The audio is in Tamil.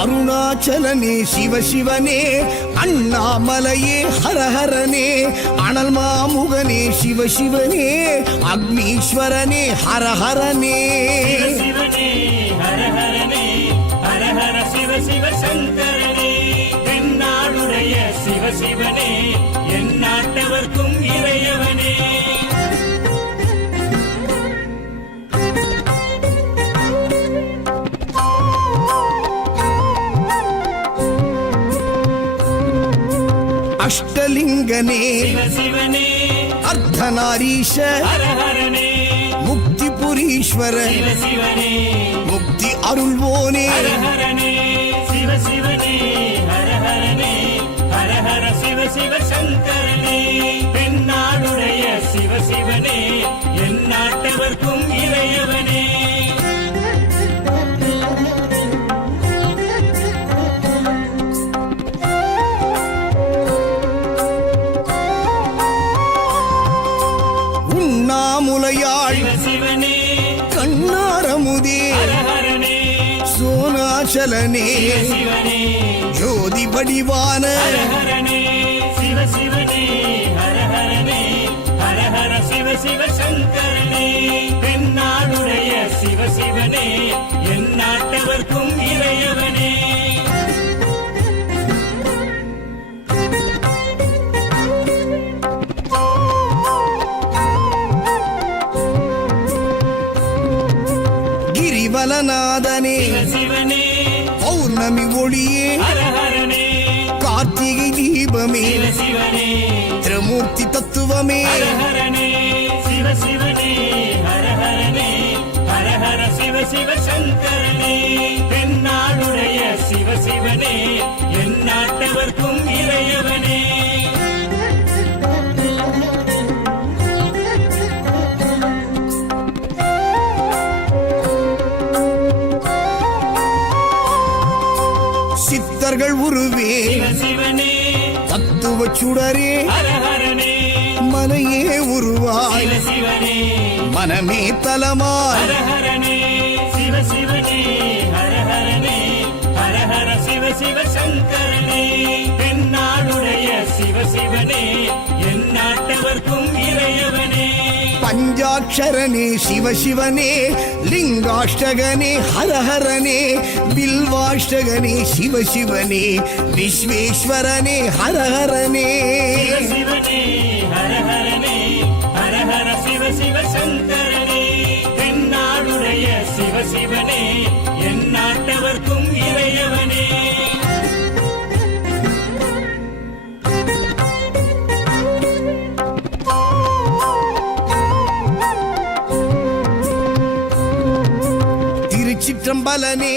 அருணாச்சலனே சிவசிவனே, அண்ணாமலையே ஹரஹரனே, அனல் மாமுகனே சிவசிவனே, அக்னீஸ்வரனே ஹரஹரனே. சிவசிவனே ஹரஹரனே, ஹரஹர சிவ சிவ சங்கரனே, தென்னாடுடைய சிவசிவனே, என் நாட்டவர்க்கும் இறையவனே. அஷ்டலிங்கனே சிவசிவனே, அர்த்தநாரீஷ ஹரஹரனே, முக்திபுரீஸ்வர சிவசிவனே, முக்தி அருள்வோனே. ஹரஹரனே சிவசிவனே, ஹரஹரனே, ஹரஹர சிவ சிவ சங்கரனே, தென்னாடுடைய சிவசிவனே, என் நாட்டவர்க்கும் இறையவனே. உண்ணாமுலையாள் சிவசிவனே, கண்ணாரமுதே ஹரஹரனே, சோனாச்சலனே சிவசிவனே, ஜோதி வடிவான ஹரஹரனே சிவசிவனே, ஹரஹரனே, ஹரஹர சிவ சிவ சங்கரனே, தென்னாடுடைய சிவசிவனே, என் நாட்டவர்க்கும் இறையவனே. கிரிவலநாதனே சிவசிவனே, பௌர்ணமி ஒளியே ஹரஹரனே, கார்த்திகை தீபமே சிவசிவனே, திரமூர்த்தி தத்துவமே. ஹரஹரனே சிவசிவனே, ஹரஹரனே, ஹரஹர சிவ சிவ சங்கரனே, தென்னாடுடைய சிவசிவனே, என் நாட்டவர்க்கும் இறையவனே. சித்தர்கள் உருவே சிவசிவனே, தத்துவ சுடரே ஹரஹரனே, மனையே உருவாய் சிவசிவனே, மனமே தலமாய். ஹரஹரனே சிவசிவனே, ஹரஹரனே, ஹரஹர சிவ சிவ சங்கரனே, தென்னாடுடைய சிவசிவனே, என் நாட்டவர்க்கும் இறையவனே. பஞ்சாட்சரனே சிவசிவனே, லிங்காஷ்டகனே ஹரஹரனே, பில்வாஷ்டகனே சிவசிவனே, விஸ்வேஸ்வரனே ஹரஹரனே. சிவசிவனே, ஹரஹரனே, ஹரஹர சிவ சிவ சங்கரனே, தென்னாடுடைய சிவசிவனே, என் நாட்டவர்க்கும் இறையவனே. திருச்சிற்றம்பலனே